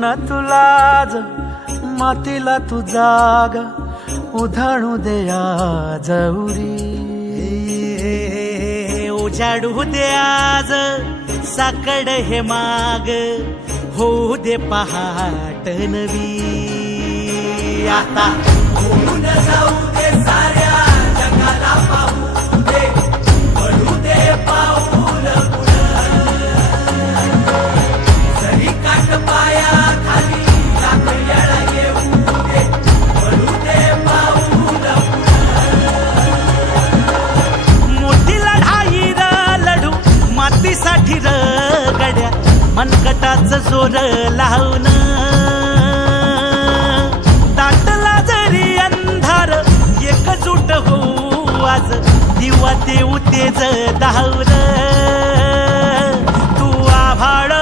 न तुलाज मातीला तू जाग उधाणू दे आज उरी. उजाडू दे आज साकड हे माग होऊ दे पहाट नवी. आता होऊन जाऊ दे साऱ्या जगाला पाहू दे पडू दे पाऊल जरी काट पाया खाली लाकड्याला येऊ दे पडू दे पाऊल. मोठी लढाई र लढू मातीसाठी र गड्या मनकटाच जोर लावून. दाटला जरी अंधार एकजूट होऊ आज दिवा देऊ तेज दावर. तू आभाळ